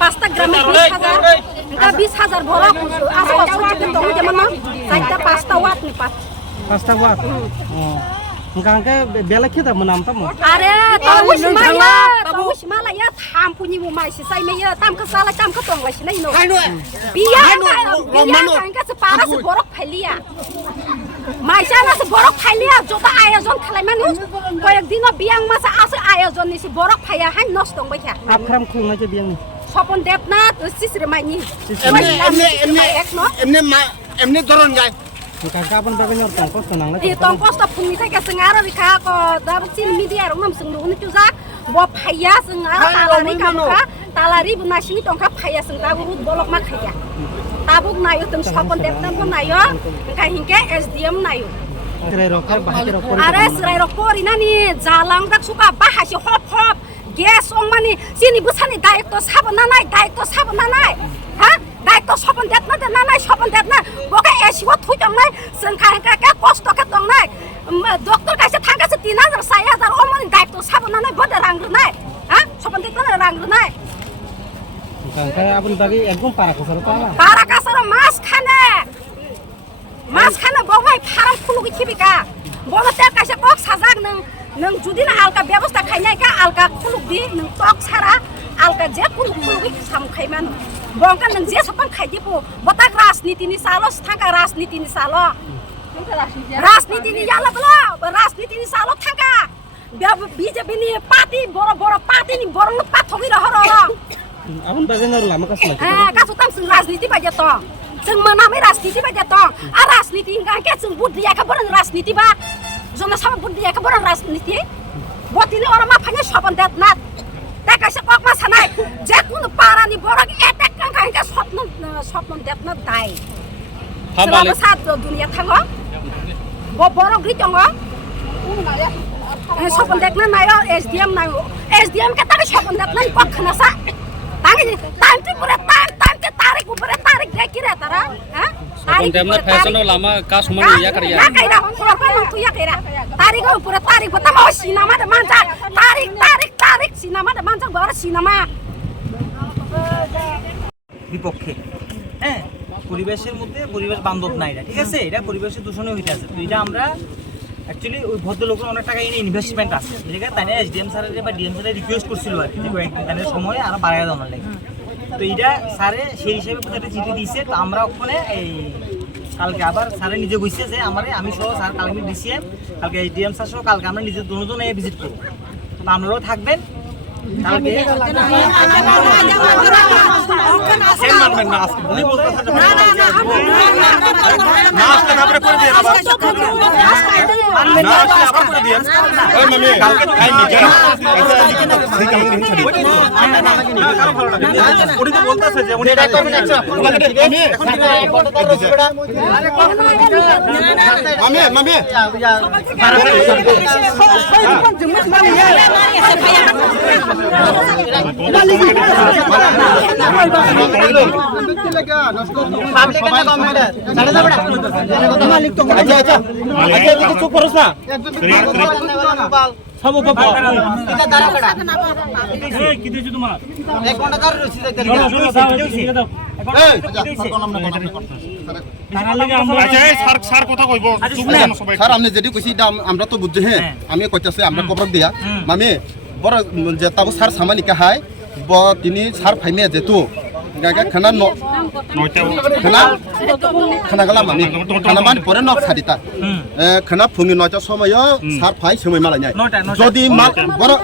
পাঁচটা গ্রামে 20,000 ভরা পাঁচটা ওয়াট নি পাঁচটা watt Engkangke bela kita menampak mo. Are tahu semala ya tampu ni mo mai sai me ya tam ka sala tam ka tong la sina ino. Biya kan ka separa se borok phalia. Mai sana se borok phalia jota ayojon khalai manu. Koyak dino biang masa ase ayojon ni se borok phaya han nos tong ba kya. Apram khung na je biang ni. Sopon depnat sisre mai ni. Emne doron jay. Kapan bagai nyor tongkos tenang lah. Tongkos tak pun kita kesengara bika ko dapat sini media orang sengdu ni tu zak bawa payah sengara talari kamu ka talari buna sini tongkap payah sengda burut bolok mak kaya. Tabuk nayo tem sopon deptan pun nayo kahingke SDM nayo. Serai rokor bahasa rokor. Are serai rokor ini ni jalang tak suka bahasa hop hop. Gas ong mani sini busani daik to sabun nanai, ha? Daik to sabun depna dan nanai sabun depna. Boka esiwa tuh jang nai, sengkang kakak kosto ketong nai. Dokter kasih tangga setina saya dar ong mani daik to sabun nanai boda rangru nai, ha? Sabun depna rangru nai. Kayak apa tadi? Engkau para kasar apa? Para kasar mas khana bawai faram khulu kibika. Bola ter kasih kok sajak neng judina alka ব্যবস্থা খাইনা ka alka khuluk di neng tok sara alka je khuluk sam khaiman bongkan neng je sapan khaidi po botak rajniti ni salo thaka rajniti ni salo rajniti ni yala bla rajniti ni salo thaka BJP ni party boro party ni borong pathogi rahoro abun bagian lama kas lagi kasutam sing rajniti baja to sing manami rajniti baja to a rajniti ngake sing budya ka borong rajniti ba Zona sama budaya keberan rasniti, buat ini orang mapanya sopan datnat, tak kasih kok masanai, jekun para ni borang etek kan kayak sopan datnat dai. Selama saat dunia tanggo, borong gritonggo, sopan datnat nayo SDM nayo, SDM kita ni sopan datnat kok kenasa, tangi time tu tarik kira tara, ha? Sopan datnat fashion lama kas humani ya karya. Kaya korban tu ya kira. Tarik pura tarik pertama sinama ada manjang tarik sinama ada manjang baru sinama বিপক্ষে হ্যাঁ পরিবেশের মধ্যে পরিবেশ বান্ধব না এটা ঠিক আছে এটা পরিবেশের দূষণে হইতে আছে তো এটা আমরা অ্যাকচুয়ালি ওই ভদ্রলোকের অনেক টাকা এনে ইনভেস্টমেন্ট আছে ঠিক আছে তাই এসডিএম স্যারের বা ডিএম স্যারের রিকোয়েস্ট করছিল আর কি কয়েকদিন তাদের সময় আরো বাড়াইয়া দেওয়ার লাগে তো এটা স্যারে সেই হিসেবে একটা চিঠি দিয়েছে তো আমরা ওখানে এই কালকে আবার স্যারে নিজে গইছে যে আমি সহ স্যার কালকে দিছি কালকে এসডিএম স্যার সহ কালকে আমরা নিজে দুজন ভিজিট করব তো আপনারাও থাকবেন কালকে সেম মানবেন না আজকে উনি বলতেছে না আজকে আমরা করে দিয়ে আবার না আবার করে দিয়ে ওই মামি কালকে আই নিজে সেই কাম নিয়ে ছেড়ে না কারো ভালো লাগে উনি তো বলতেছে যে উনি এটা করবেন আচ্ছা মামি সব তো এটা দাঁড়া কাটা এই কি দিছো তোমার 1 ঘন্টা ধরে রইছি দেখতে দাও স্যার আপনি যেটি কইছি আমরা তো বুঝছি হ্যাঁ আমি কইতাছি আমরা খবর দিয়া মামি বড় যে তাবো স্যার সামানিকা হাই ব তিনি স্যার ফাইমে যেতু গাগা খানা ন খানা গলা মামি খানা মান পরে নক সাদিতা খানা ফুংনি নয়টা সময় স্যার ফাই সময় মালাই নাই যদি মা বড়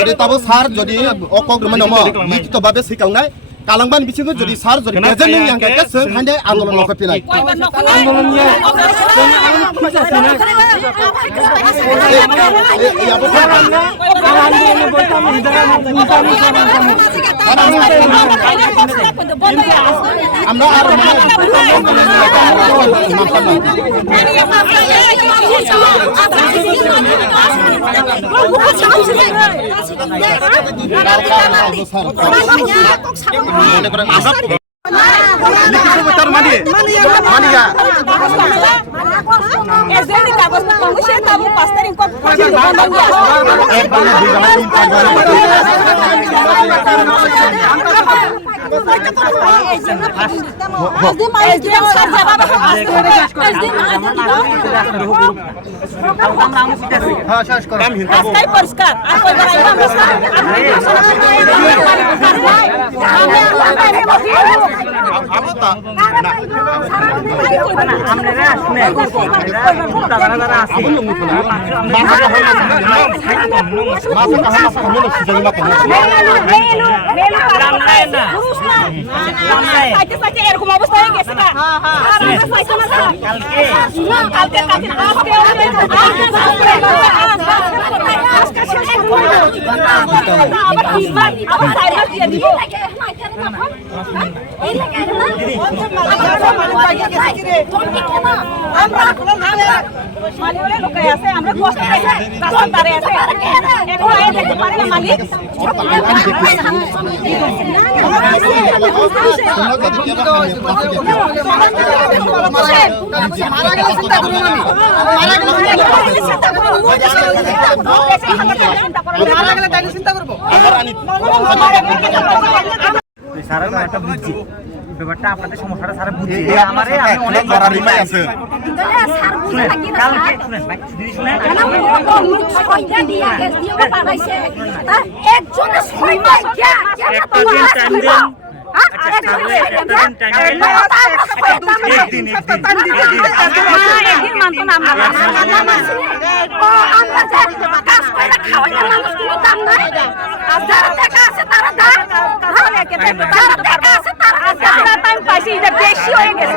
যদি তাবো স্যার যদি অকগ্রমণ নম লিখিত ভাবে শিকাংনাই কালাংবান বিছিনো যদি স্যার যদি present yang gaga seng hande আন্দোলন লকপিলাই আন্দোলন নিয়ে আমরা আর এরকম অবস্থা হয়ে গেছে না স্যার একটা বুঝছি ব্যাপারটা আপনাদের সমস্যাটা স্যার বুঝছি আমারে আমি অনেক রিমাই আছে কালকে শুনেন ভাই দিদি শুনেন একজনের ছয়টা বেশি হয়ে গেছে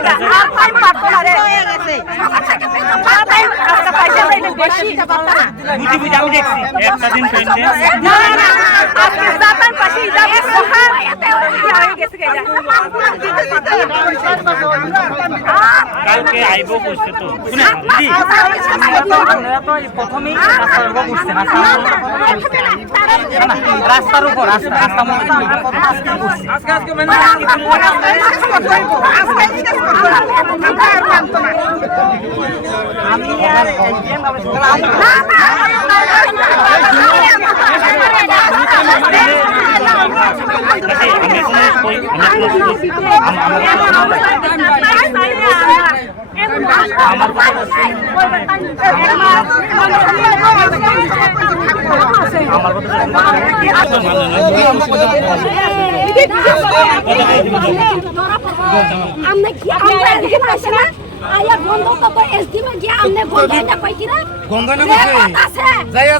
কালকে আইব কইছে তো শুনে দিদি আপনারা তো প্রথমেই রাস্তার উপর উঠছেন রাস্তার উপর রাস্তা মধ্যে আমরা কত আজকে উঠছি আজকে মানে আমি আর এজেন্ট ভাবে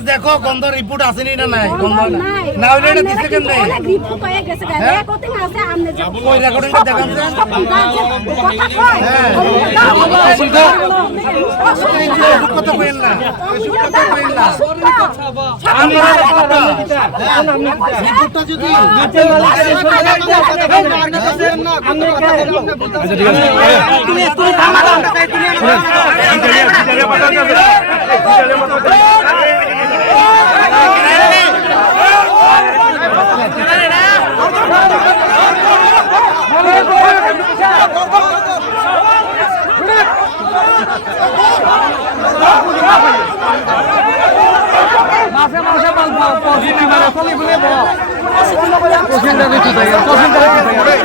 দেখো গন্ধ রিপোর্ট আসেনি না নাই গন্ধ না হইলে এটা দিছে কেন নাই রিপোর্ট হয়ে গেছে রেকর্ডিং আছে আমনে যে ওই রেকর্ডিংটা দেখান কত কইন না কত কইন না রিপোর্টটা যদি নিচে আচ্ছা মাসে মাসে মাল পৌঁছে দিবারে চলি বলে পৌঁছেটা দেখি ভাই পৌঁছেটা দেখি ভাই